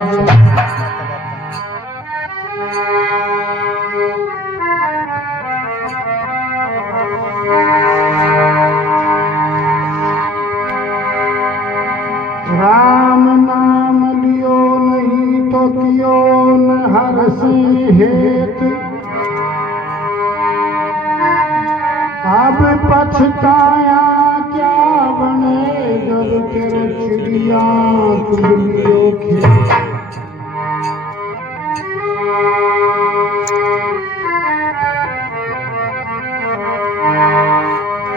राम नाम लियो नहीं तो कियो न हर्ष हेत, अब पछताया क्या बने जब तेरे चिड़िया चुगलियों खेत।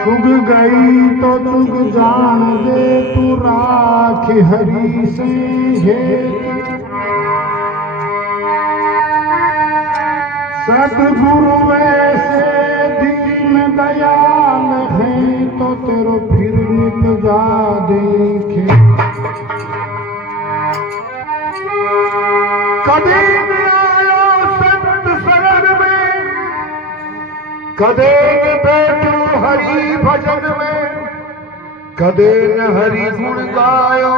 चुग गई तो चुग जान दे तू राख हरि से हेत। सतगुरु वैसे दीन दयाल है तो तेरो फिर नित जा देखे। कभी न आयो संत शरण में, कदे न बैठो हरि भजन में, कदे न हरि गुण गायो,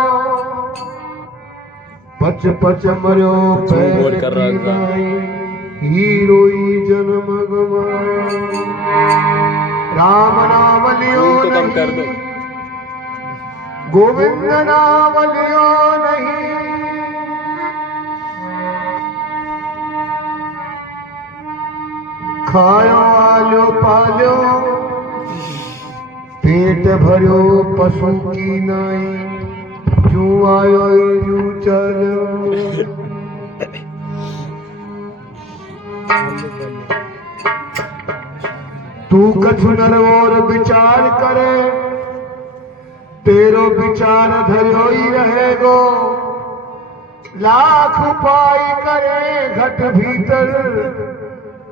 पच पच मरो पैर हीरोई जन्म गवायो। राम नाम लियो नहीं, गोविंद नाम लियो नहीं, खायो आलो पालो पेट भरो पशु की नाई, क्यों आयो यूं चलो। तू कछु नर और विचार करे, तेरो विचार धर्यो ही रहेगो। लाख उपाय करे घट भीतर,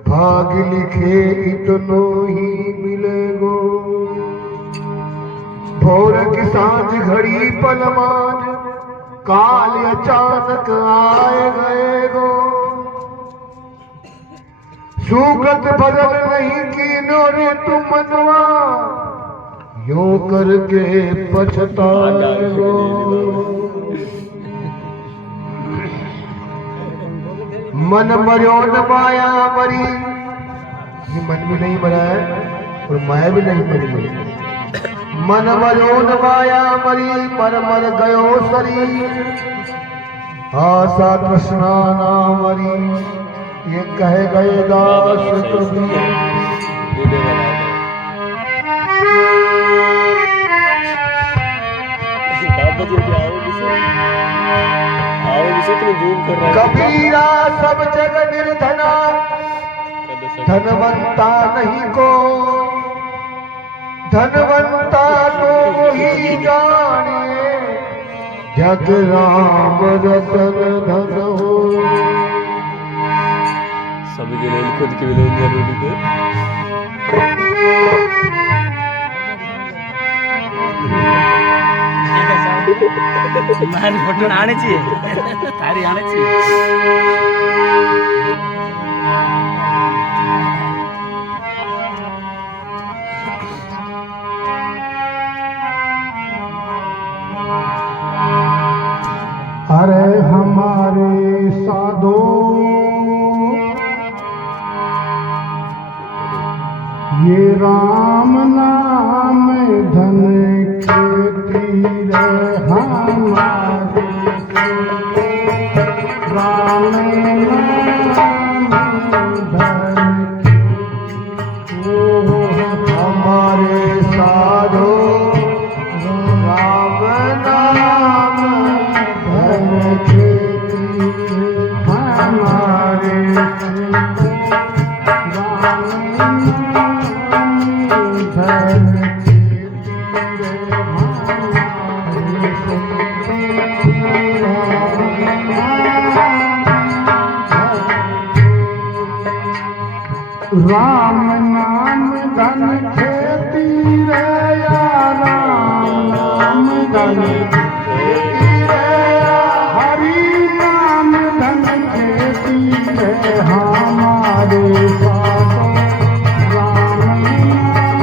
भाग लिखे इतनो ही मिलेगो। भोर की सांझ घड़ी पलमान, काल अचानक आए गए गो। सुगत बदल नहीं कीनो रे तू मनवा, यूं करके पछताए गो। मन मरो न माया मरी, ये मन भी नहीं मरा है और माया भी नहीं मरी। मन मरो न माया मरी, पर मर गयो शरीर, आशा तृष्णा ना मरी, ये कह गए दास कबीर। कबीरा सब जग निर्धना, धनवंता नहीं को, धनवंता तो ही जाने, जग राम रतन धन हो। सभी के लिए खुद के लिए जरूरी थे। मान फोटो आने चाहिए, तारी आने चाहिए। अरे हमारे साधो ये राम नाम धन खेती रे हमारे, राम नाम धन हमारे साधो, राम नाम धन खेती हमारे, राम नाम धन खेती रे या राम नाम धन खेती रे, हरि नाम धन खेती रे हमारे साधो, राम नाम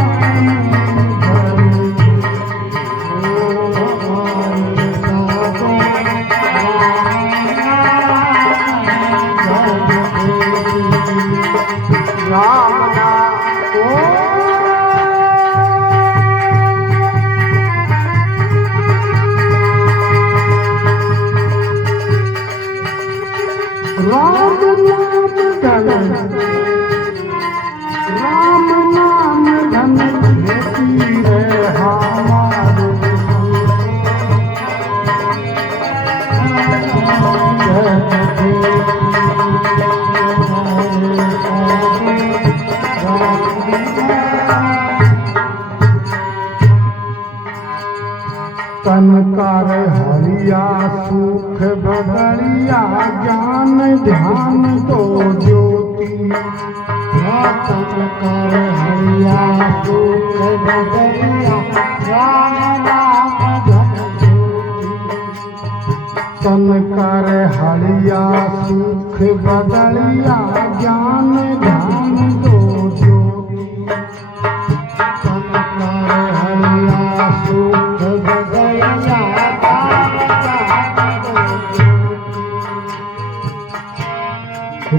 धन हमारे साधो, राम राम नाम धन राम नाम धन खेती है हमारे तन कर हरिया सुख बदलिया ज्ञान ध्यान दो ज्योति तन कर हरिया सुख बदलिया ज्ञान नाम धन ज्योति तन कर हरिया सुख बदलिया ज्ञान ध्यान दो ज्योति तन कर हरिया सुख बदलिया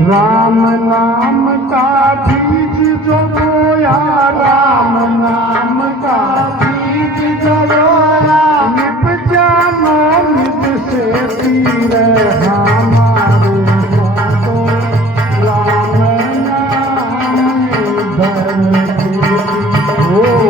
राम नाम का बीज जो बोया राम नाम का बीज जो बोया निप जानो निप से तीर हमारे साधो राम नाम धन ओ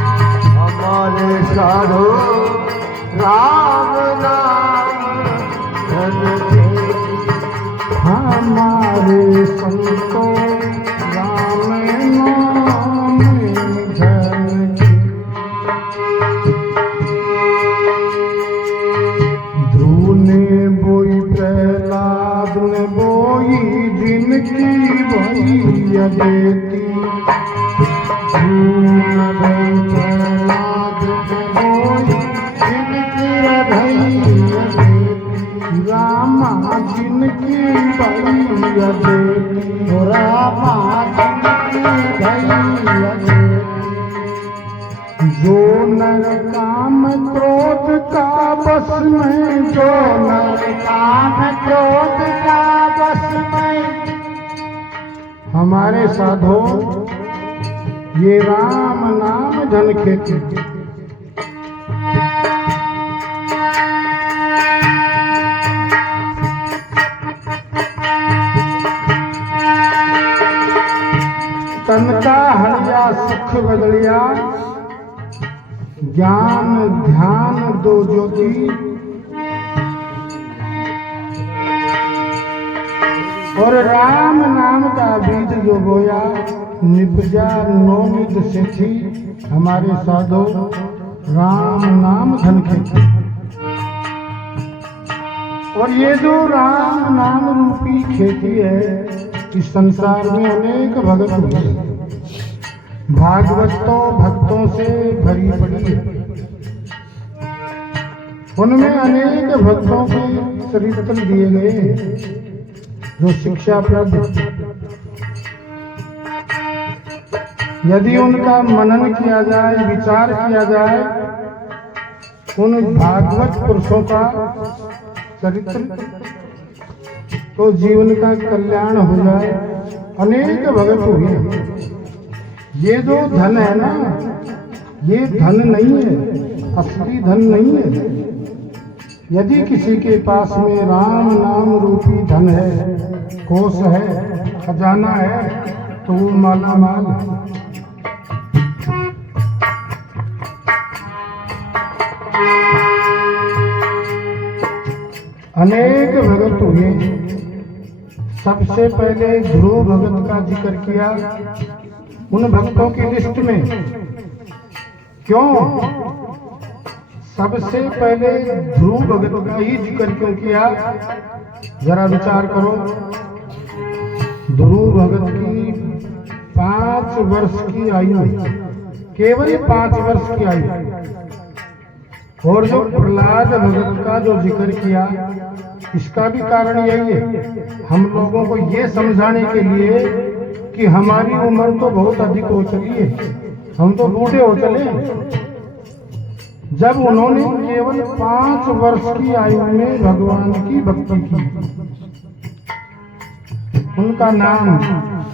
हमारे साधो हमारे संतो राम नाम धन ध्रुव ने बोई प्रहलाद ने बोई जिनकी भई अदेती ध्रुव न भई प्रहलाद ने बोई जिनकी भई अदेती रामा जिनकी भैया देती रामा जिनकी भैया देती जो नर काम क्रोध का बस में जो नर काम क्रोध का बस में हमारे साधो ये राम नाम धन खेती तन का हरिया सुख बदलिया ज्ञान ध्यान दो ज्योति और राम नाम का बीज जो बोया निपजा नौनिद से थी हमारे साधो राम नाम धन खेती और ये जो राम नाम रूपी खेती है इस संसार में अनेक भगत हुए भागवत तो भक्तों से भरी पड़ी है उनमें अनेक भक्तों के चरित्र दिए गए हैं जो शिक्षा प्राप्त यदि उनका मनन किया जाए विचार किया जाए उन भागवत पुरुषों का चरित्र तो जीवन का कल्याण हो जाए अनेक भगत हुए ये जो धन है ना ये धन नहीं है असली धन नहीं है यदि किसी के पास में राम नाम रूपी धन है कोष है खजाना है तो वो माला माल है अनेक भगत हुए सबसे पहले ध्रुव भगत का जिक्र किया उन भक्तों की लिस्ट में क्यों सबसे पहले ध्रुव भगत का ही जिक्र क्यों किया जरा विचार करो ध्रुव भगत की 5 वर्ष की आयु, केवल 5 वर्ष की आयु। और जो प्रहलाद भगत का जो जिक्र किया, इसका भी कारण यही है, हम लोगों को ये समझाने के लिए कि हमारी उम्र तो बहुत अधिक हो चली है, हम तो बूढ़े हो चले। जब उन्होंने केवल 5 वर्ष की आयु में भगवान की भक्ति की, उनका नाम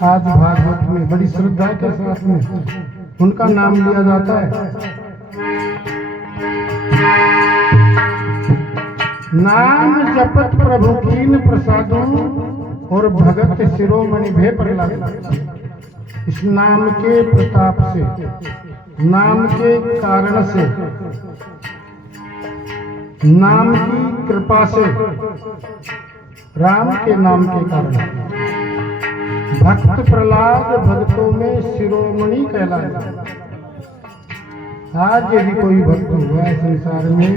आज भागवत में बड़ी श्रद्धा के साथ में उनका नाम लिया जाता है। नाम जपत प्रभु कीन प्रसादों और भगत शिरोमणि भे प्रहलाद। इस नाम के प्रताप से, नाम के कारण से, नाम की कृपा से, राम के नाम के कारण भक्त प्रहलाद भक्तों में शिरोमणि कहलाया। आज यदि कोई भक्त हुआ है संसार में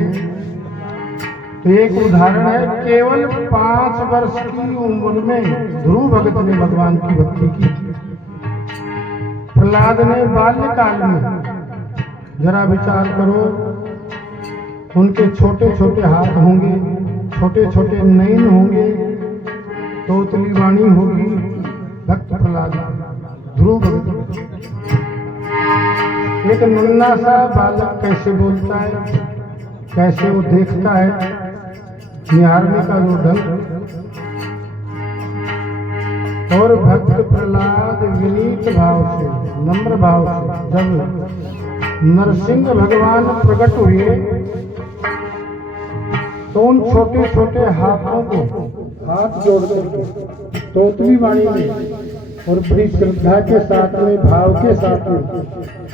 तो एक उदाहरण है, केवल 5 वर्ष की उम्र में ध्रुव भगत ने भगवान की भक्ति की। प्रहलाद ने बाल्यकाल में, जरा विचार करो, उनके छोटे छोटे हाथ होंगे, छोटे छोटे नयन होंगे, तोतली वाणी होगी। भक्त प्रहलाद ध्रुव भगत, एक नन्हा सा बालक कैसे बोलता है, कैसे वो देखता है, निहारने का जो ढंग, और भक्त प्रहलाद विनीत भाव से, नम्र भाव से जब नरसिंह भगवान प्रकट हुए तो उन छोटे छोटे हाथों को हाथ जोड़ करके तोतली वाणी में और बड़ी श्रद्धा के साथ में, भाव के साथ में,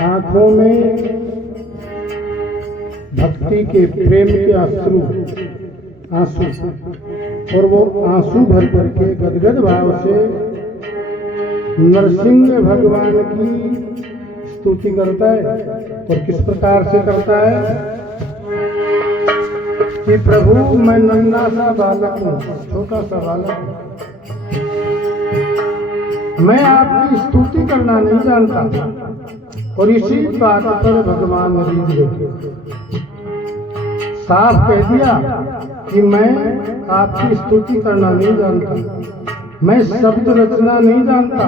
आंखों में भक्ति के, प्रेम के आंसू, और वो आंसू भर करके गदगद भाव से नरसिंह भगवान की स्तुति करता है। और किस प्रकार से करता है कि प्रभु मैं नन्हा सा बालक हूँ, छोटा सा बालक हूँ, मैं आपकी स्तुति करना नहीं जानता। और इसी बात पर भगवान रीझ गए, साफ कह दिया कि मैं आपकी स्तुति करना नहीं जानता, मैं शब्द रचना नहीं जानता।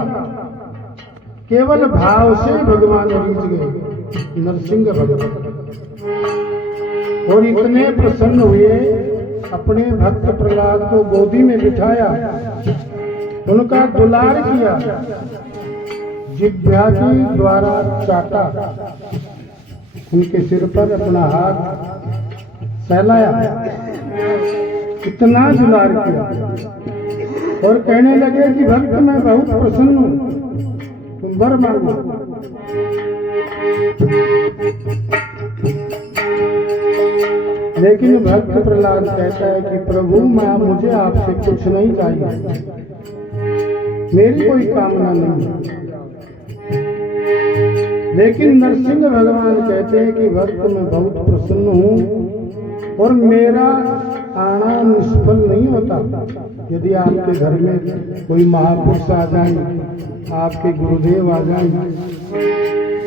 केवल भाव से भगवान रीझ गए नरसिंह भगवान, और इतने प्रसन्न हुए, अपने भक्त प्रहलाद को गोदी में बिठाया, उनका दुलार किया, जिह्वा के द्वारा चाटा, उनके सिर पर अपना हाथ सहलाया, इतना दुलार किया और कहने लगे कि भक्त मैं बहुत प्रसन्न हूँ, तुम वर मांगो। लेकिन भक्त प्रहलाद कहता है कि प्रभु मुझे आपसे कुछ नहीं चाहिए, मेरी कोई कामना नहीं। लेकिन नरसिंह भगवान कहते हैं कि भक्त मैं बहुत प्रसन्न हूँ और मेरा आना निष्फल नहीं होता। यदि आपके घर में कोई महापुरुष आ जाए, आपके गुरुदेव आ जाए,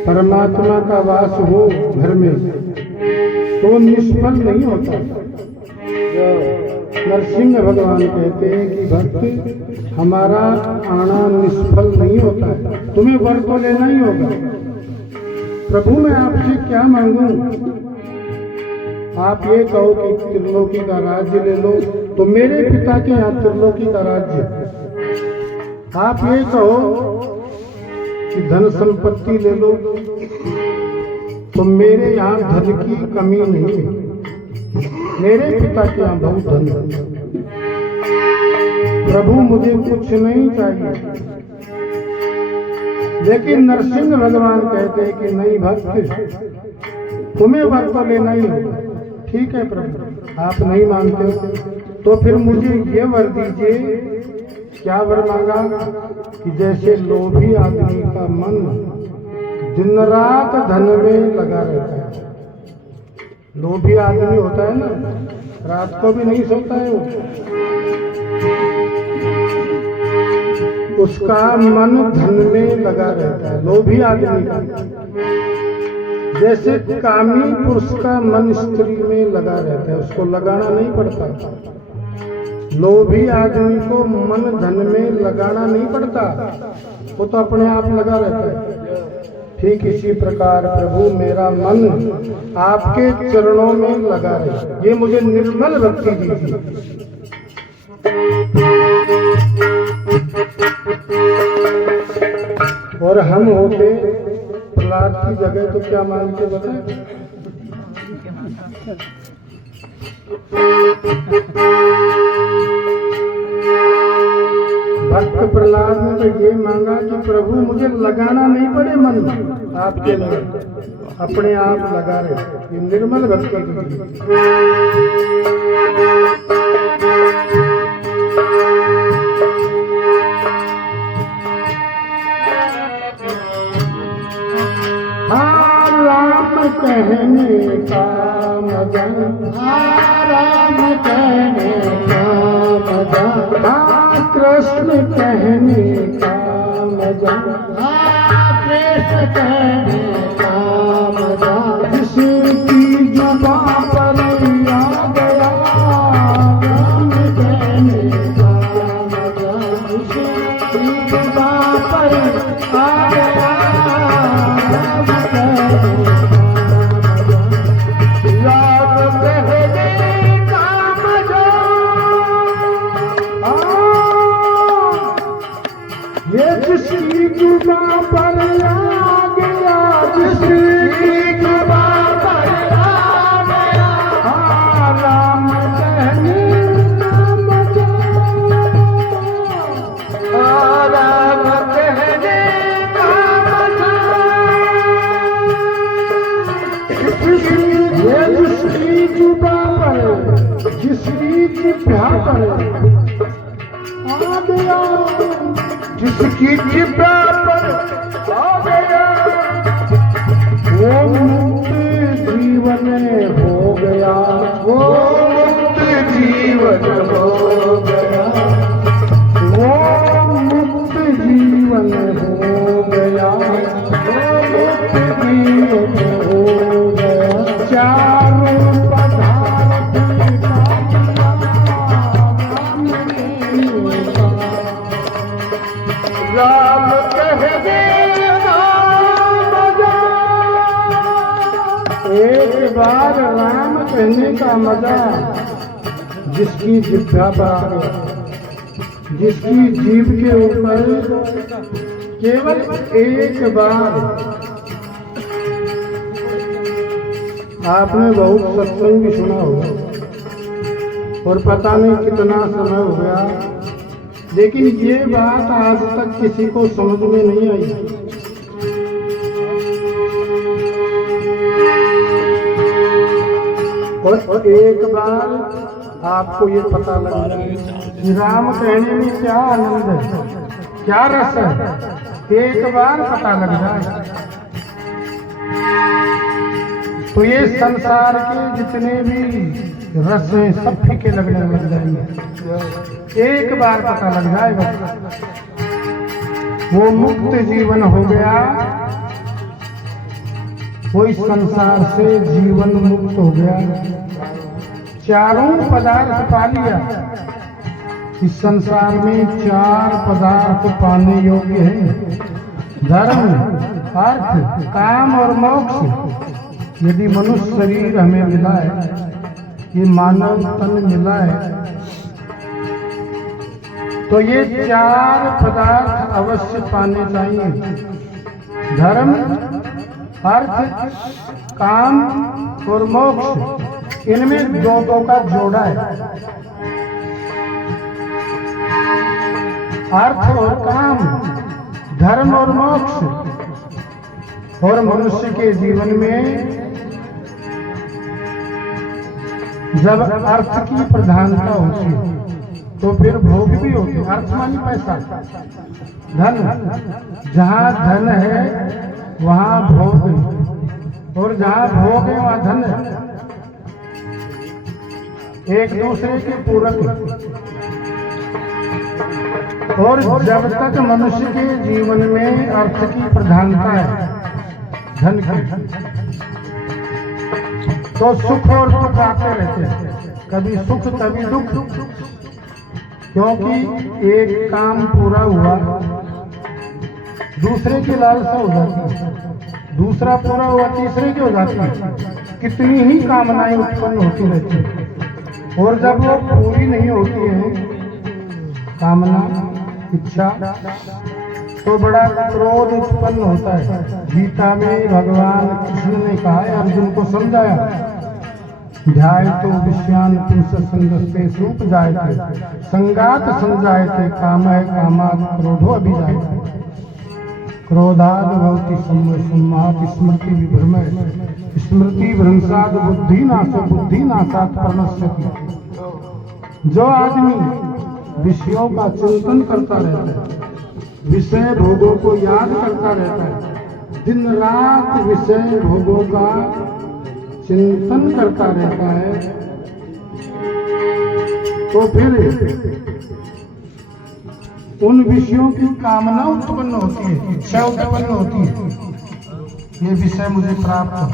परमात्मा का वास हो घर में, तो निष्फल नहीं होता। नरसिंह भगवान कहते हैं कि भक्त हमारा आना निष्फल नहीं होता है, तुम्हें वर तो लेना ही होगा। प्रभु मैं आपसे क्या मांगूं? आप ये कहो कि त्रिलोकी का राज्य ले लो, तो मेरे पिता के यहाँ त्रिलोकी का राज्य। आप ये कहो कि धन संपत्ति ले लो, तो मेरे यहाँ धन की कमी नहीं है, मेरे पिता के यहाँ बहुत धन है। प्रभु मुझे कुछ नहीं चाहिए। लेकिन नरसिंह भगवान कहते हैं कि नहीं भक्त, तुम्हें वर तो लेना ही होगा। ठीक है प्रभु, आप नहीं मानते हो तो फिर मुझे ये वर दीजिए। क्या वर मांगा कि जैसे लोभी आदमी का मन दिन रात धन में लगा रहता है, लोभी आदमी होता है ना, रात को भी नहीं सोता है वो, उसका मन धन में लगा रहता है। लोभी आदमी का जैसे कामी पुरुष का मन स्त्री में लगा रहता है, उसको लगाना नहीं पड़ता। लोभी आदमी को मन धन में लगाना नहीं पड़ता, वो तो अपने आप लगा रहता है। ठीक इसी प्रकार प्रभु मेरा मन आपके चरणों में लगा रहे, ये मुझे निर्मल भक्ति दीजिए। और हम होते प्रहलाद की जगह तो क्या मांगते बताए? भक्त प्रहलाद ने तो ये मांगा कि प्रभु मुझे लगाना नहीं पड़े मन आपके लिए, अपने आप लगा रहे। ये निर्मल भक्ति की। कहने का मजा, राम कहने का मजा, कृष्ण कहने का मजा, कृष्ण कहने का मजा, जिसकी जुबान पर आ गया राम कहने का मजा, जिसकी जुबान पर आ गया राम कहने का। जिसकी जुबान पर आ गया, जिसकी जुबान पर आ गया, राम कहने का मजा, राम कहने का मजा। जिसकी जुबान पर, जिसकी जिह्वा पर आ गया, जिसकी जिह्वा पर आ गया, वो मुक्त जीवन हो गया, वो मुक्त जीवन हो गया, वो मुक्त जीवन हो गया, वो मुक्त जीवन हो गया। चारों पदार्थ राम कहने का मजा। एक बार राम कहने का मजा जिसकी जिह्वा पर आ गया, जिसकी जीभ के ऊपर केवल एक बार। आपने बहुत सत्संग भी सुना होगा और पता नहीं कितना समय हो गया, लेकिन ये बात आज तक किसी को समझ में नहीं आई। और एक बार आपको ये पता लग जाए कि राम कहने में क्या आनंद है, क्या रस है, एक बार पता लग जाए तो ये संसार के जितने भी रस हैं सब फीके लगने लग जाएंगे। एक बार पता लग जाएगा वो मुक्त जीवन हो गया, वो इस संसार से जीवन मुक्त हो गया। चारों पदार्थ पा लिया। इस संसार में चार पदार्थ पाने योग्य हैं, धर्म, अर्थ, काम और मोक्ष। यदि मनुष्य शरीर हमें मिला है, ये मानव तन मिला है, तो ये चार पदार्थ अवश्य पाने चाहिए। धर्म, अर्थ, काम और मोक्ष, इनमें दो दो का जोड़ा है। अर्थ और काम, धर्म और मोक्ष। और मनुष्य के जीवन में जब अर्थ की प्रधानता होती है तो फिर भोग भी होते हैं। अर्थ मानी पैसा, धन। जहाँ धन है वहाँ भोग है, और जहाँ भोग है वहाँ धन है। एक दूसरे के पूरक है। और जब तक मनुष्य के जीवन में अर्थ की प्रधानता है, धन की, तो सुख और दुख आते रहते हैं, कभी सुख कभी दुख, क्योंकि एक काम पूरा हुआ दूसरे की लालसा हो जाती है, दूसरा पूरा हुआ तीसरे की हो जाती है, कितनी ही कामनाएं उत्पन्न होती रहती है, और जब वो पूरी नहीं होती है कामना इच्छा, तो बड़ा क्रोध उत्पन्न होता है। गीता में भगवान कृष्ण ने कहा है, अर्जुन को समझाया, ध्यायतो विषयान पुंस संगस्ते सूप जायते संगात संजायते कामः कामात् क्रोधो अभिजायते क्रोधाद भवति सम्मोहात् स्मृति विभ्रमः स्मृति भ्रंशात् बुद्धि नाशो बुद्धि नाशात् प्रणश्यति। जो आदमी विषयों का चिंतन करता रहता है, विषय भोगों को याद करता रहता है, दिन रात विषय भोगों का चिंतन करता रहता है, तो फिर उन विषयों की कामना उत्पन्न होती है, इच्छा उत्पन्न होती है, ये विषय मुझे प्राप्त हो।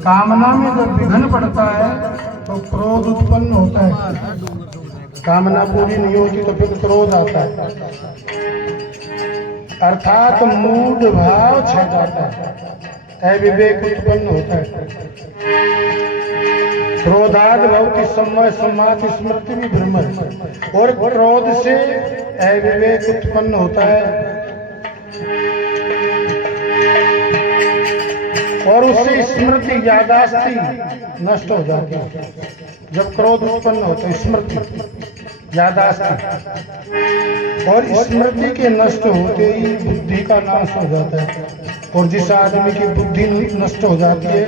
कामना में जब विघ्न पड़ता है तो क्रोध उत्पन्न होता है, कामना पूरी नहीं होती तो फिर क्रोध आता है, अर्थात मूढ़ भाव छा जाता है, अविवेक उत्पन्न होता है। क्रोधाद भवति सम्मोह सम्मात स्मृति भी भ्रम, और क्रोध से अविवेक उत्पन्न होता है और उससे स्मृति यादाश्ती नष्ट हो जाती है। जब क्रोध उत्पन्न होता है स्मृति यादाश्ती, और स्मृति के नष्ट होते ही बुद्धि का नाश हो जाता है, और जिस आदमी की बुद्धि नष्ट हो जाती है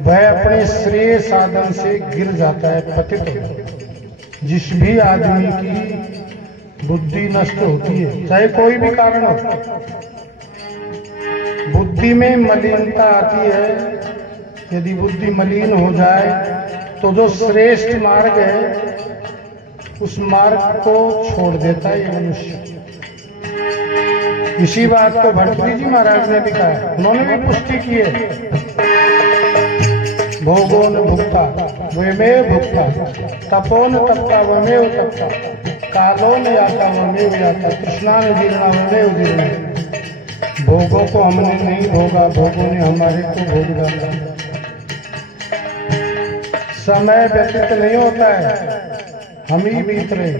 वह अपने श्रेय साधन से गिर जाता है, पतित होता है। जिस भी आदमी की बुद्धि नष्ट होती है, चाहे कोई भी कारण हो, बुद्धि में मलिनता आती है, यदि बुद्धि मलिन हो जाए तो जो श्रेष्ठ मार्ग है उस मार्ग को छोड़ देता है ये मनुष्य। इसी बात को भरतरी जी महाराज ने भी कहा, उन्होंने भी पुष्टि की है, भोगो न भुक्ता वमेव भुक्ता, तपो न तपता वमेव तपता, कालो न याता वमेव याता, तृष्णा न जीर्णा वमेव जीर्णा। भोगों को हमने नहीं भोगा, भोगों ने हमारे को भोग डाला। समय व्यतीत नहीं होता है, हम ही बीत रहे।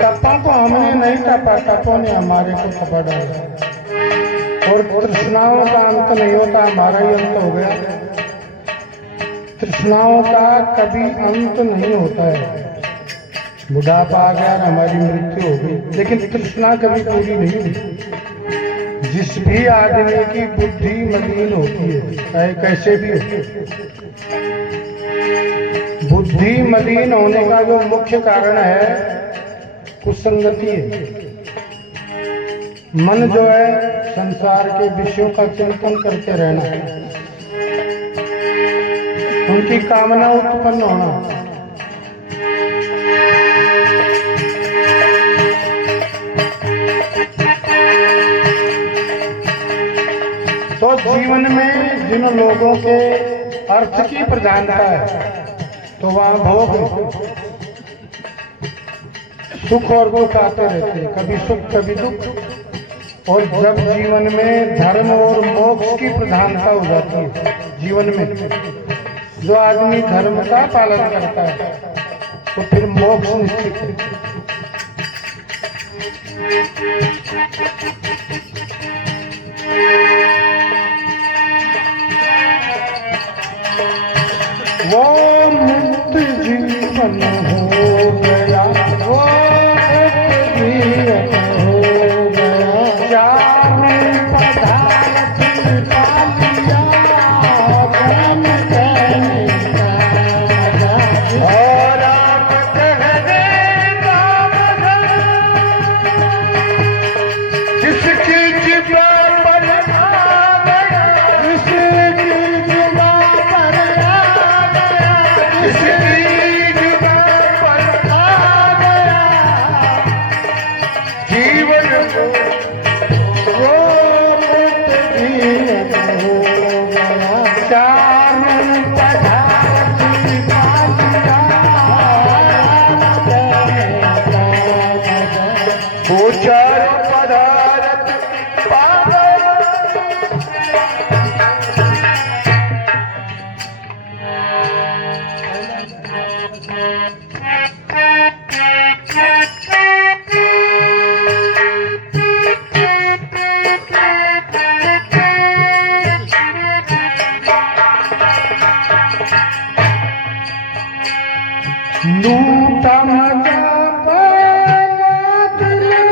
तपों को हमने नहीं तपा, तपों ने हमारे को तपा डाला, और तृष्णाओं का अंत नहीं होता, हमारा ही अंत हो गया। तृष्णाओं का कभी अंत नहीं होता है, बुढ़ापा आ गया, हमारी मृत्यु हो गई, लेकिन तृष्णा कभी पूरी नहीं हुई। जिस भी आदमी की बुद्धि मलिन होती है, चाहे कैसे भी हो, बुद्धि मलिन होने का जो मुख्य कारण है कुसंगति है। मन जो है संसार के विषयों का चिंतन करते रहना, उनकी कामना उत्पन्न होना, तो जीवन में जिन लोगों के अर्थ की प्रधानता है तो वहाँ भोग सुख और दुख आते रहते हैं, कभी सुख कभी दुख। और जब जीवन में धर्म और मोक्ष की प्रधानता हो जाती है, जीवन में जो आदमी धर्म का पालन करता है तो फिर मोक्ष निश्चित है। वो मुक्त जीवन हो गया, वो मुक्त जीवन हो गया, चारों पदार्थ पा लिया, ब्रह्म कहने का, और आप कहने का बदल, जिसकी जिब्रा पर आ गया, जिसकी लूटा मजा पहनाद ने,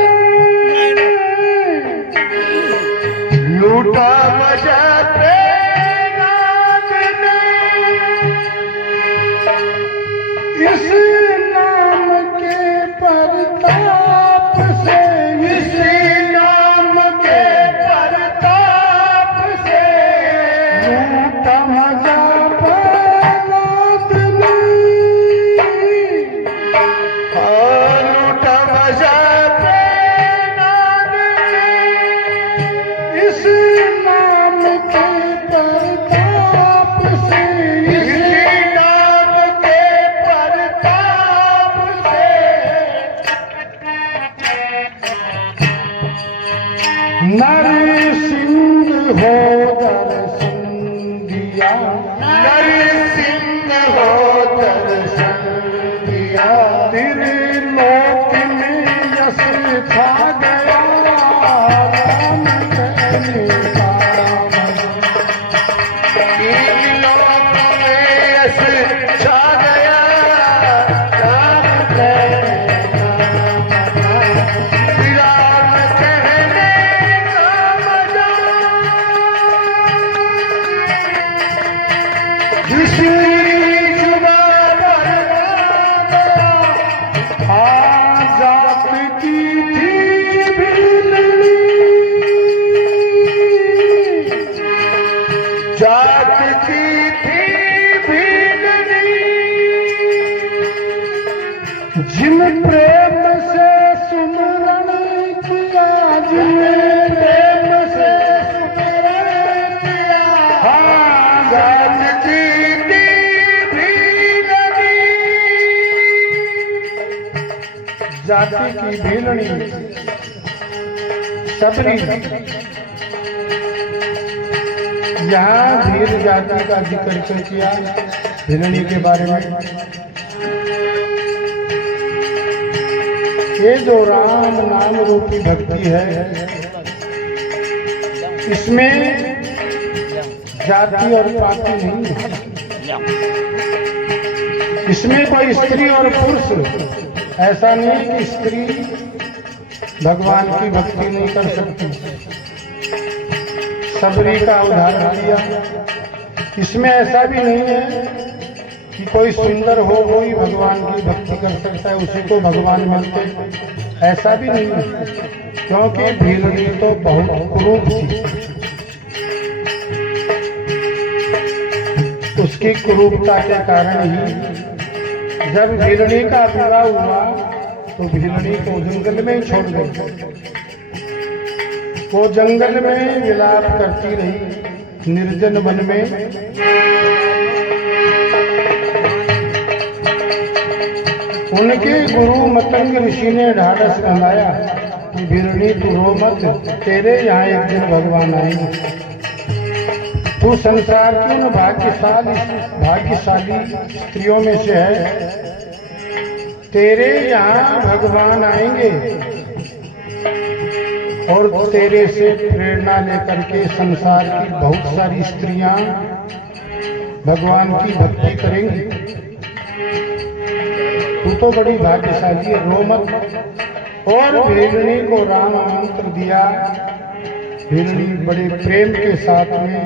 लूटा मजा नाथ ने, इस नाम के प्रताप से, इस नाम के प्रताप से, लूटा मजा पहनाद ने, लूटा मजा नाथ ने, इस नाम के प्रताप से, इस नाम के प्रताप से, नरसिंह हो दर्शन दिया, नरसिंह हो दर्शन दिया, त्रिलोक में यश छा गया, राम कहने का तीन लोक में यश छा गया, राम कहने का मजा, दूसरी जुबान आजाद की थी भीलनी, जात की थी भीलनी, जिन प्रेम से सुमरण किया, जिन प्रेम से सुमरण किया, जात की थी भीलनी, जाति की भीलनी सबरी। यहाँ भील जाति का जिक्र क्यों किया भीलनी के बारे में? ये जो राम नाम रूपी भक्ति है, इसमें जाति और पाति नहीं है। इसमें कोई स्त्री और पुरुष ऐसा नहीं कि स्त्री भगवान की भक्ति नहीं कर सकती। सबरी का उदाहरण दिया। इसमें ऐसा भी नहीं है कि कोई सुंदर हो वो ही भगवान की भक्ति कर सकता है, उसी को भगवान मिलते, ऐसा भी नहीं है। क्योंकि भीलनी तो बहुत क्रूर थी, उसकी क्रूरता के कारण ही जब भीलनी का विवाह हुआ तो भीलनी को जंगल में ही छोड़ गई। वो जंगल में विलाप करती रही, निर्जन वन में। उनके गुरु मतंग ऋषि ने ढाढ़स बंधाया कि भीलनी तू रो मत, तेरे यहाँ एक दिन भगवान आएंगे। तू संसार की उन भाग्यशाली स्त्रियों में से है, तेरे यहाँ भगवान आएंगे और तेरे से प्रेरणा लेकर के संसार की बहुत सारी स्त्रियां भगवान की भक्ति करेंगी। तू तो बड़ी भाग्यशाली है, रो मत। और भीलनी को राम मंत्र दिया। भीलनी बड़े प्रेम के साथ में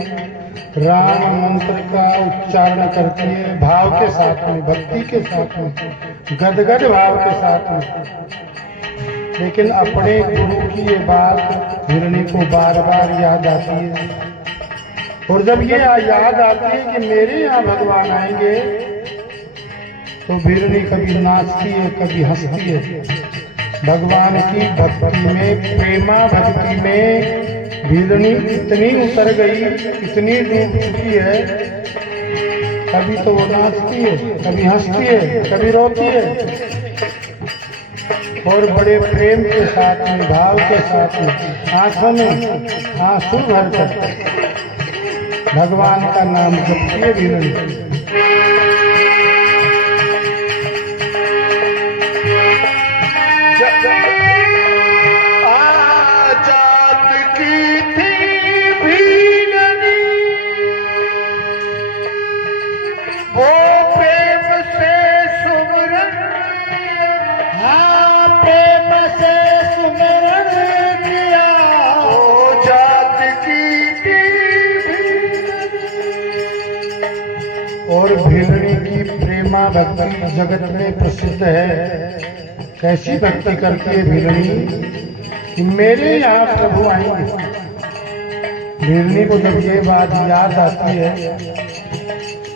राम मंत्र का उच्चारण करती है, भाव के साथ में, भक्ति के साथ में, गदगद भाव के साथ में। लेकिन अपने गुरु की ये बात भीलनी को बार बार याद आती है। और जब ये याद आती है कि मेरे यहाँ भगवान आएंगे, तो भीलनी कभी नाचती है, कभी हंसती है। भगवान की भक्ति में, प्रेमा भक्ति में भीलनी इतनी उतर गई, इतनी डूब चुकी है। कभी तो वो नाचती है, कभी हंसती है, कभी रोती है, और बड़े प्रेम के साथ में, भाव के साथ में, आंखों में आंसू भरकर भगवान का नाम जपती है भीलनी। आजाद की थी भीलनी, वो प्रेम से सुमरन और भिलनी की प्रेमा भक्ति जगत में प्रसिद्ध है। कैसी भक्ति करती है भिलनी कि मेरे यहाँ प्रभु आएंगे। भिलनी को जब ये बात याद आती है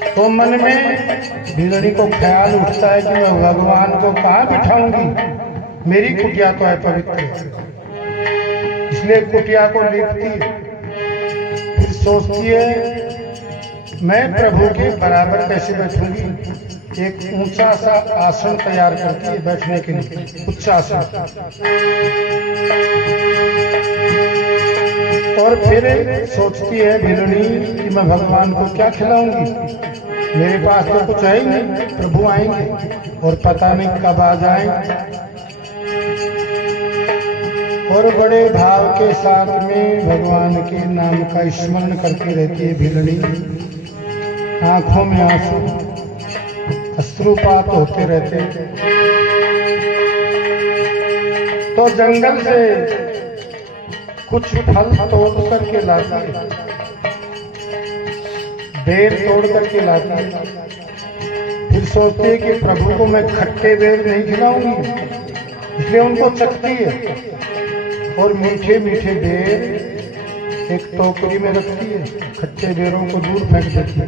तो मन में भिलनी को ख्याल उठता है कि मैं भगवान को कहाँ बिठाऊंगी, मेरी कुटिया तो है पवित्र, इसलिए कुटिया को लिपती, फिर सोचती है मैं प्रभु के बराबर कैसे बैठूंगी। एक ऊंचा सा आसन तैयार करती है बैठने के लिए, उच्च आसन, और फिर सोचती है भिलनी कि मैं भगवान को क्या खिलाऊंगी, मेरे पास तो कुछ है ही नहीं, प्रभु आएंगे और पता नहीं कब आ जाएंगे। और बड़े भाव के साथ में भगवान के नाम का स्मरण करती रहती है भिलनी। आंखों में आंसू, अश्रुपात होते रहते। तो जंगल से कुछ फल तोड़ करके लाती है, बेर तोड़ करके लाती है। फिर सोचती है कि प्रभु को मैं खट्टे बेर नहीं खिलाऊंगी, इसलिए उनको चखती है और मीठे मीठे बेर एक टोकरी में रखती है, खट्टे बेरों को दूर फेंक देती है,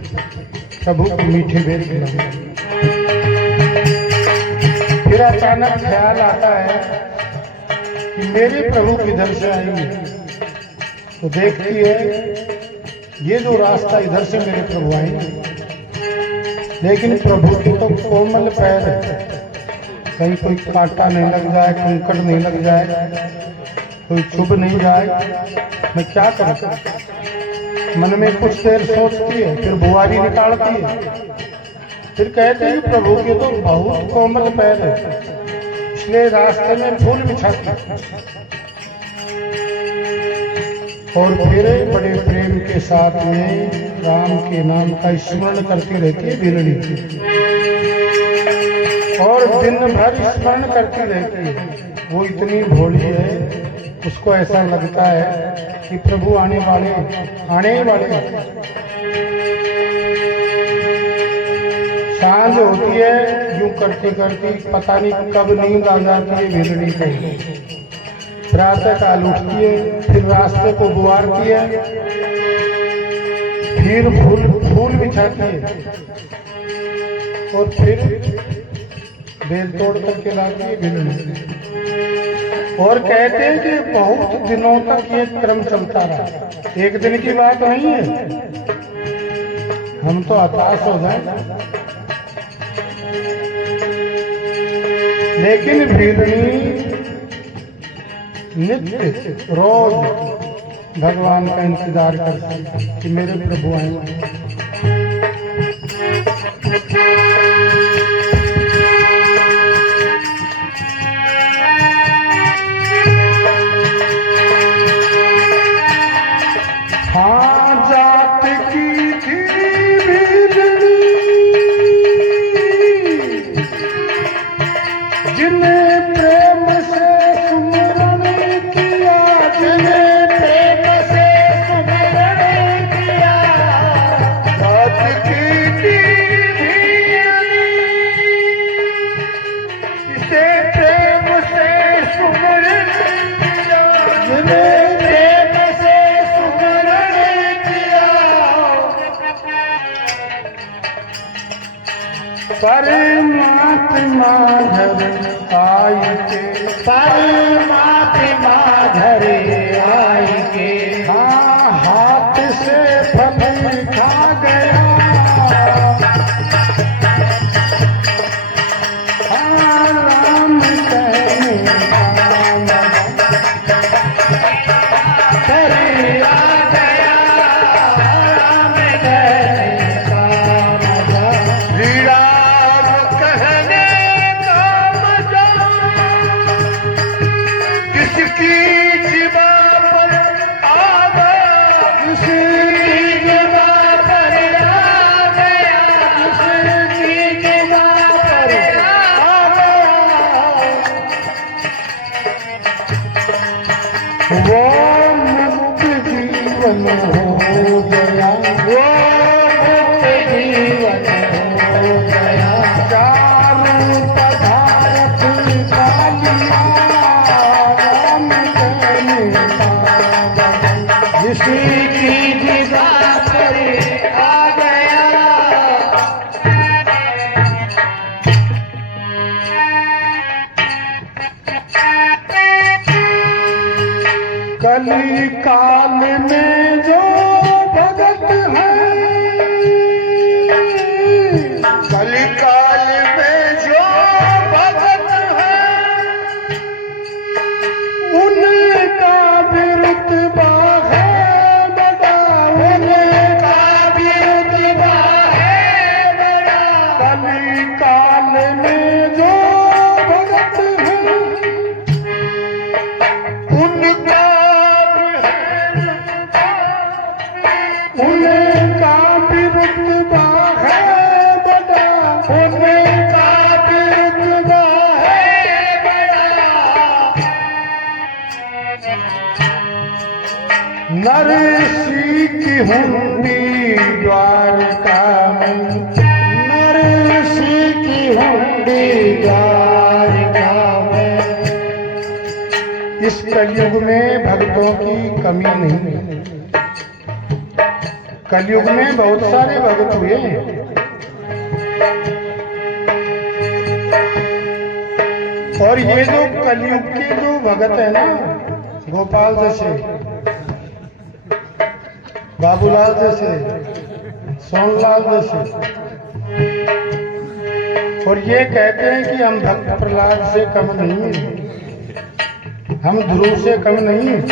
प्रभु को मीठे बेर खिलाऊंगी। फिर अचानक ख्याल आता है कि मेरे प्रभु किधर से आएंगे, तो देखती है ये जो रास्ता इधर से मेरे प्रभु आएंगे, लेकिन प्रभु के तो कोमल पैर है, कहीं कोई कांटा नहीं लग जाए, कंकड़ नहीं लग जाए, कोई चुभ नहीं जाए, मैं क्या करूं। मन में कुछ देर सोचती है, फिर बुआरी निकालती है, फिर कहते हैं प्रभु के तो बहुत कोमल पैर है, इसलिए रास्ते में फूल बिछाती है। और फिर बड़े प्रेम के साथ में राम के नाम का स्मरण करती रहती है भिलनी, और दिन भर स्मरण करती रहती है। वो इतनी भोली है, उसको ऐसा लगता है कि प्रभु आने वाले। सांझ होती है, यूं करती करती पता नहीं कब नींद आ जाती है भिलनी को। प्रातः काल उठती है, फिर रास्ते को बुआरती है, फिर फूल बिछाती है, और फिर बेल तोड़ करके लाती है भिलनी। और कहते हैं कि बहुत दिनों तक ये क्रम चलता रहा, एक दिन की बात नहीं है। हम तो हताश हो जाए, लेकिन भिलनी नित्य रोज भगवान का इंतजार करती है कि मेरे प्रभु आएंगे। परमात्मा घर आई के, परमात्मा घर आई के, हाँ हाथ से फल खा गया, हाँ राम कहने वो मुक्त जीवन हो गया, वो मुक्त जीवन कलिकाल में जो भगत है, कलिकाल में जो भगत है, उनका भी रुतबा है बड़ा, उनका भी रुतबा है बड़ा। कलिकाल में जो भगत है, उनका उनका भी रुतबा है बड़ा, उनका भी रुतबा है बड़ा। नरसी की हुंडी द्वारका में, नरसी की हुंडी द्वारका में। इस कलयुग में भक्तों की कमी नहीं है। कलयुग में बहुत सारे भक्त हुए हैं, और ये जो कलयुग के जो भक्त है ना, गोपाल जैसे, बाबूलाल जैसे, सोनलाल जैसे, और ये कहते हैं कि हम भक्त प्रहलाद से कम नहीं हैं, हम ध्रुव से कम नहीं हैं।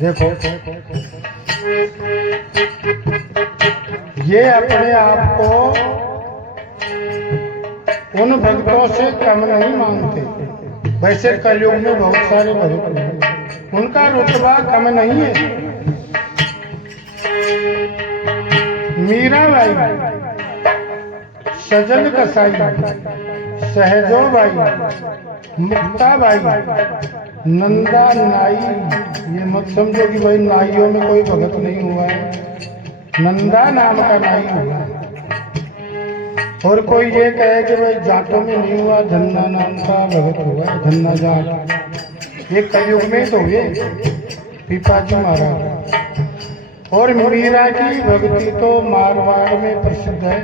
देखो, ये अपने आप को उन भक्तों से कम नहीं मानते। वैसे कलयुग में बहुत सारे भक्त हैं, उनका रुतबा कम नहीं है। मीराबाई, सजल कसाई, सहजोबाई, मुक्ताबाई, नंदा नाई। ये मत समझो कि भाई नाइयों में कोई भगत नहीं हुआ है, नंदा नाम का नाई हुआ है। और कोई ये कहे कि भाई जाटों में नहीं हुआ, धन्ना नाम का भगत हुआ है, धन्ना जाट। ये कलयुग में तो हुए पिताजी महाराज। और मीरा की भक्ति तो मारवाड़ में प्रसिद्ध है।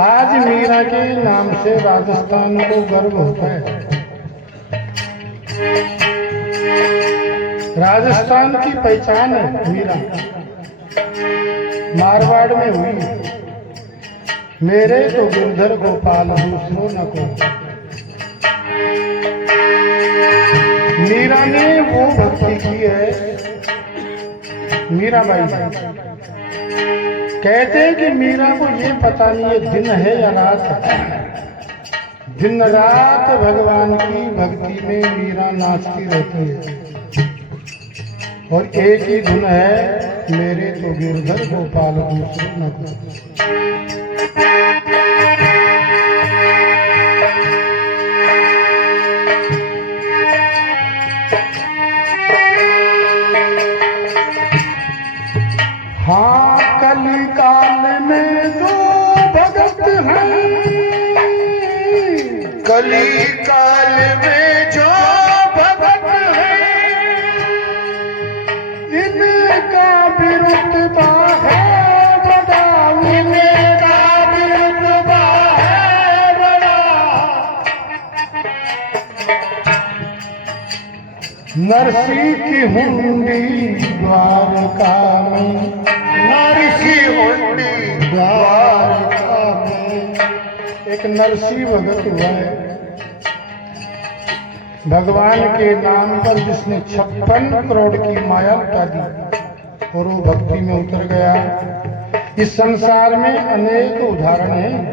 आज मीरा के नाम से राजस्थान को गर्व होता है। राजस्थान की पहचान है मीरा, मारवाड़ में हुई। मेरे तो गिरधर गोपाल दूसरों न को। मीरा ने वो भक्ति की है। मीराबाई कहते हैं कि मीरा को ये पता नहीं है दिन है या रात है, दिन रात भगवान की भक्ति में मीरा नाचती रहती है। और एक ही धुन है, मेरे तो गिरधर गोपाल दूसरे न को। हाँ, कलिकाल में जो भगत है, कलिकाल में जो भगत है, इनका भी रुतबा है बड़ा, इनका भी रुतबा है बड़ा। नरसी की हुंडी द्वारका में, नरसी हुंडी द्वारका में। एक नरसी भगत हुआ है, भगवान के नाम पर जिसने 56 करोड़ की माया लुटा दी और वो भक्ति में उतर गया। इस संसार में अनेक उदाहरण हैं।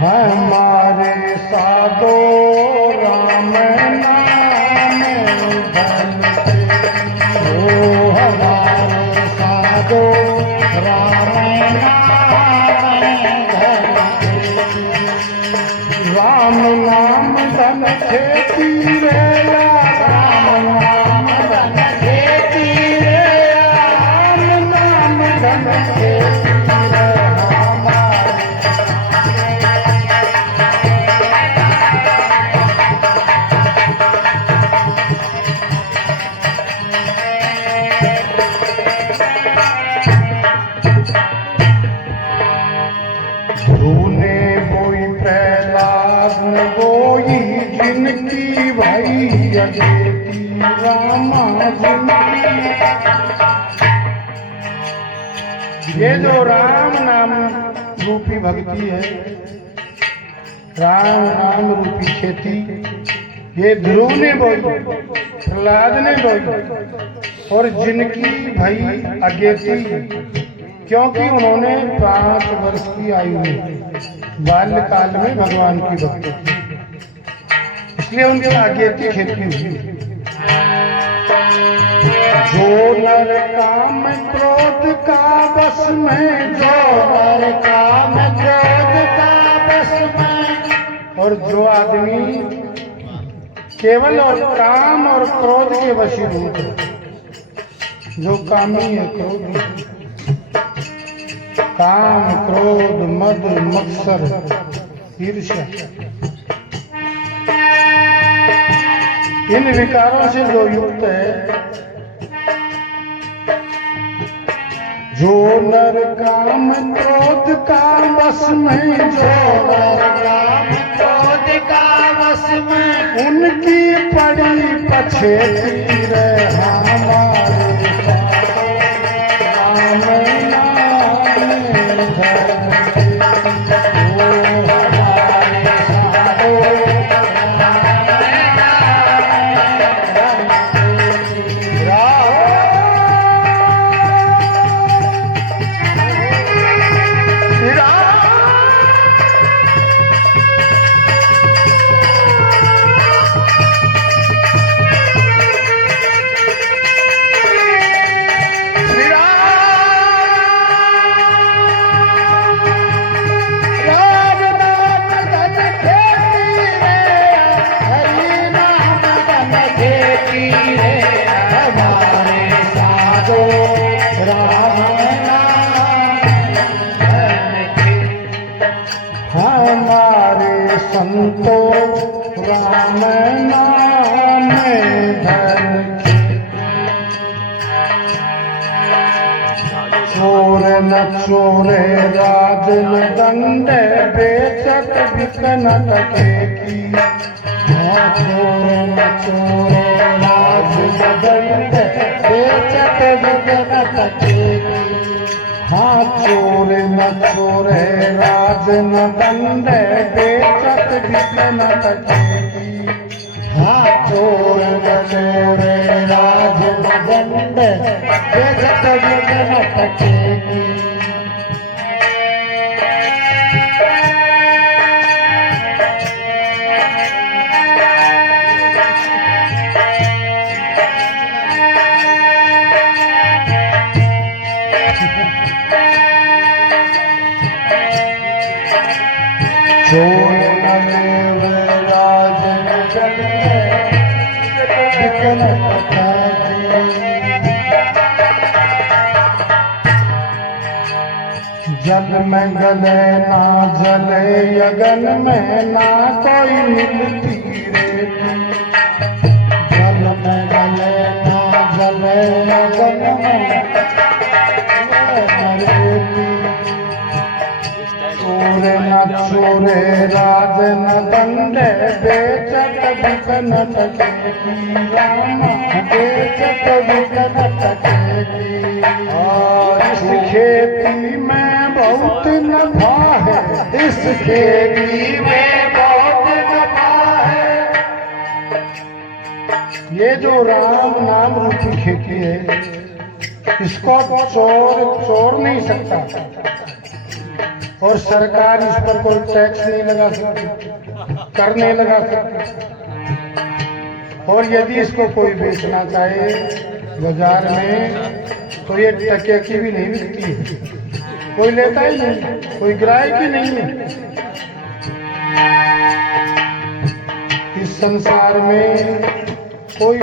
हमारे साधो राम नाम धरते, ओ हमारे साधो राम नाम धरते। राम नाम धन खेती रे, राम नाम धन खेती रे, राम नाम धन खेती रे। जिनकी भाई अगेती रामा जिनकी। ये जो राम नाम रूपी भक्ति है, राम नाम रूपी खेती, ये ध्रुव ने बोई, प्रहलाद ने बोई और जिनकी भाई अगेती, क्योंकि उन्होंने 5 वर्ष की आयु में बाल्यकाल में भगवान की भक्ति की, इसलिए उनकी अगेती खेती हुई। जो नर काम क्रोध का बस में, जो नर काम क्रोध का बस में, और जो आदमी केवल और काम और क्रोध के वशीभूत है, जो कामी है, क्रोध, काम, क्रोध, मद, मत्सर, ईर्ष्या, इन विकारों से जो युक्त है, जो नर काम क्रोध का बस में, जो नर काम क्रोध का बस में, उनकी पड़ी पछेती रे हमारे राम नाम धर्म की। ओ हमारे साधो हमारे संतो राम नाम धन की। चोर न चोरे राज न दंड, बेचत बिकन टके की। चोर न चोरे राज न दंड, बेचत बिकन टके की। हाँ चोर न चोरे राज न दंड, बेचत बिकन टके की। हाँ चोर न चोरे राज न दंड, बेचत बिकन टके की। चोर न लेवे राज न दंड, बिकन टके की। जल में गले ना जले यगन में, ना कोई मिलती रेती। जल में गले ना जले यगन में, चोर न चोरे राज न दंड, बेचत बिकन टके की। राम बेचत बिकन टके की। और इस खेती में बहुत नफा है, इस खेती में बहुत नफा है। ये जो राम नाम रूपी खेती है, इसको चोर नहीं सकता, और सरकार इस पर कोई टैक्स नहीं लगा सकती, कर नहीं लगा सकती। और यदि इसको कोई बेचना चाहे बाजार में, तो ये टके की भी नहीं बिकती है, कोई लेता ही नहीं, कोई ग्राहक ही नहीं है। इस संसार में कोई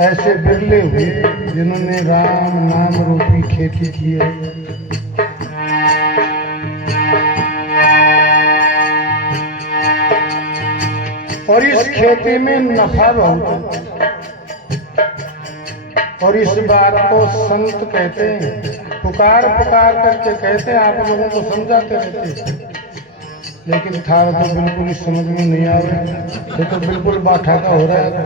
ऐसे बिरले हुए जिन्होंने राम नाम रूपी खेती की है। और इस खेती में नफा बहुत है। और इस बात को संत कहते हैं, पुकार पुकार करके कहते हैं, आप लोगों को समझाते रहते हैं। लेकिन थार तो बिल्कुल ही समझ में नहीं आ रहा, ये तो बिल्कुल बाठा का हो रहा है।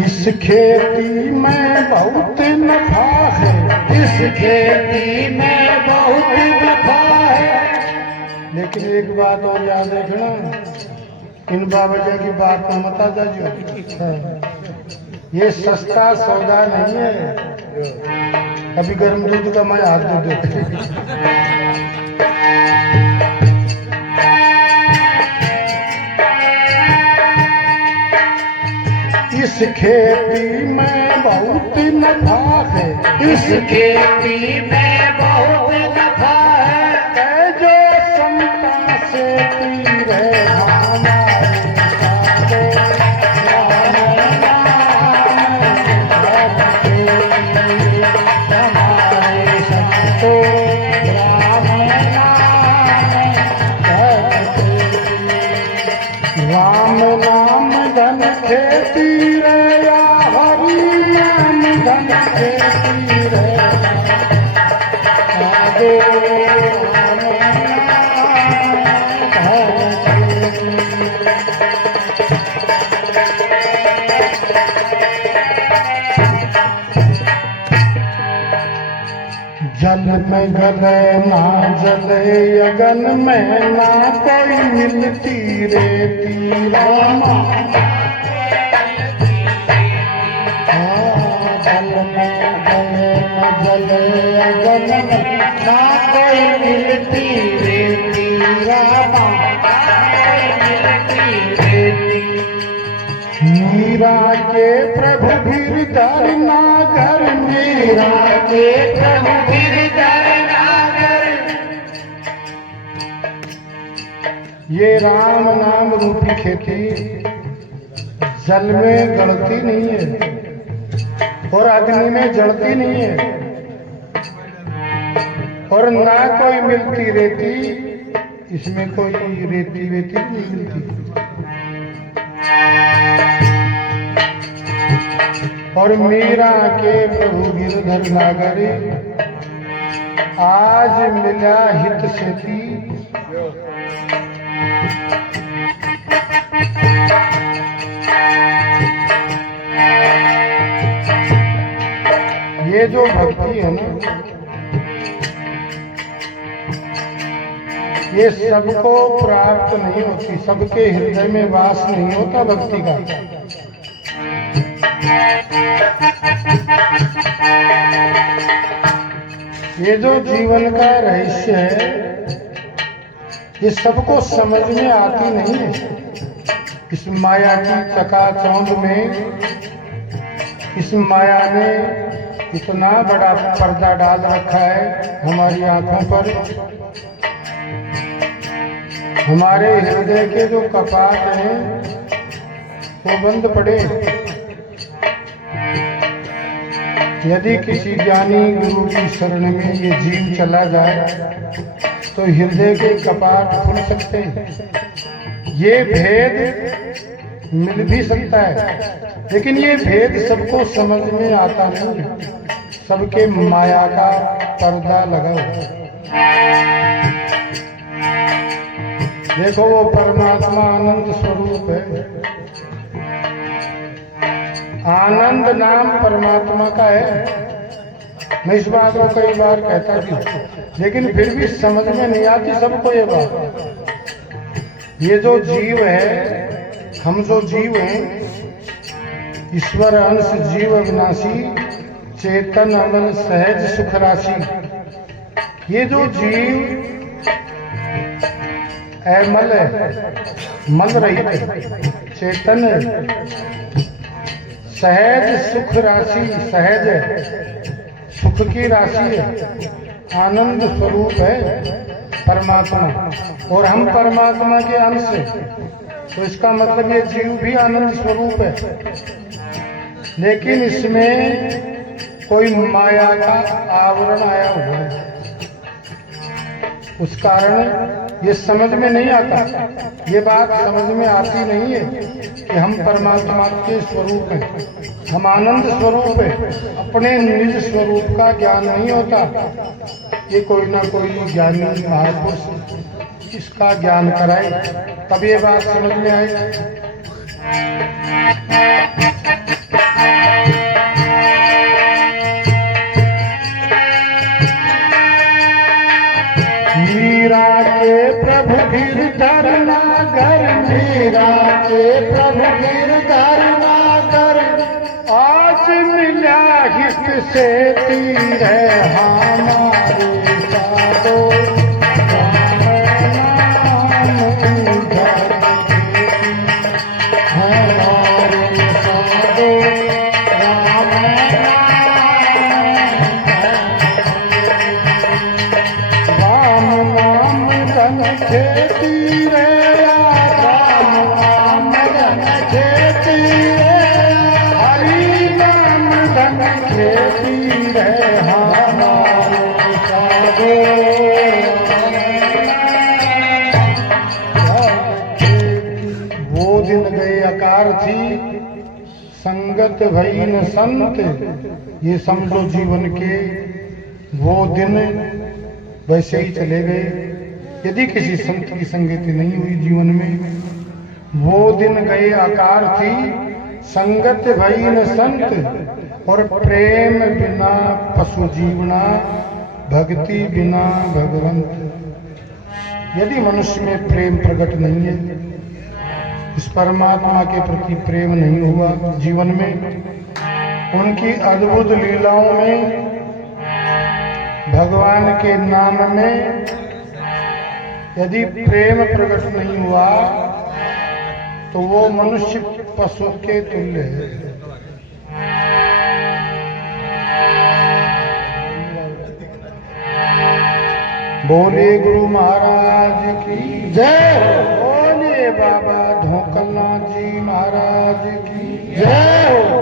इस खेती में बहुत नफा है, इस खेती में बहुत नफा है। लेकिन एक बात और याद रखना, इन बाबा की बात को मत आ जाओ, ये सस्ता सौदा नहीं है। कभी गर्म दूध का मैं हाथ दूध देते। इस खेती में बहुत नफा है, इस खेती में बहुत नफा है। जो समता से पी रहे राम नाम धन खेती रे, या हरि नाम धन खेती रे। आगे राम जल में गले ना जले, अगन में ना कोई मिलती रेती रामा। जल में गले ना जले, अगन में ना कोई मिलती रेती रामा। मीरा के प्रभु गिरधर नागर, मीरा के प्रभु गिरधर नागर। ये राम नाम रूपी खेती जल में गलती नहीं है और अग्नि में जलती नहीं है, और ना कोई मिलती रेती, इसमें कोई रेती वेती नहीं मिलती। और मीरा के प्रभु गिरधर नागरी, आज मिला हित सेती। ये जो भक्ति है ना, ये सबको प्राप्त नहीं होती, सबके हृदय में वास नहीं होता भक्ति का। ये जो जीवन का रहस्य है, ये सबको समझ में आती नहीं है। इस माया की चकाचौंध में, इस माया ने इतना बड़ा पर्दा डाल रखा है हमारी आंखों पर। हमारे हृदय के जो कपाट हैं वो बंद पड़े। यदि किसी ज्ञानी गुरु की शरण में ये जीव चला जाए तो हृदय के कपाट खुल सकते हैं। ये भेद मिल भी सकता है, लेकिन ये भेद सबको समझ में आता नहीं, सबके माया का पर्दा लगा हुआ। देखो वो परमात्मा आनंद स्वरूप है। आनंद नाम परमात्मा का है। मैं इस बात को कई बार कहता थी, लेकिन फिर भी समझ में नहीं आती सबको ये बात। ये जो जीव है, हम जो जीव हैं, ईश्वर अंश जीव अविनाशी, चेतन अमल सहज सुख राशि। ये जो जीव अमल है, मल रहित चेतन है, सहज सुख राशि, सहज है, सुख की राशि है, आनंद स्वरूप है परमात्मा। और हम परमात्मा के अंश हैं, तो इसका मतलब ये जीव भी आनंद स्वरूप है। लेकिन इसमें कोई माया का आवरण आया हुआ है, उस कारण ये समझ में नहीं आता। ये बात समझ में आती नहीं है कि हम परमात्मा के स्वरूप हैं। हम आनंद स्वरूप है, अपने निज स्वरूप का ज्ञान नहीं होता। ये कोई ना कोई ज्ञानी महापुरुष इसका ज्ञान कराए, तब ये बात समझ में आए। मीरा के प्रभु गिरधर नागर, मीरा के प्रभु गिरधर नागर, आज मिला हित से तीर हमारे साधो, खेती रे राम नाम धन खेती रे, हरि नाम धन खेती रे हमारे साधो। वो दिन गए आकार थी, संगत भई न संत, ये समझो जीवन के वो दिन वैसे ही चले गए। यदि किसी संत की संगति नहीं हुई जीवन में, वो दिन गए आकार थी, संगत भई न संत, और प्रेम बिना पशु जीवना, भक्ति बिना भगवंत। यदि मनुष्य में प्रेम प्रकट नहीं है, इस परमात्मा के प्रति प्रेम नहीं हुआ जीवन में, उनकी अद्भुत लीलाओं में, भगवान के नाम में यदि प्रेम प्रकट नहीं हुआ, तो वो मनुष्य पशु के तुल्य है। बोले गुरु महाराज की जय, बोले बाबा धोकलनाथ जी महाराज की जय हो।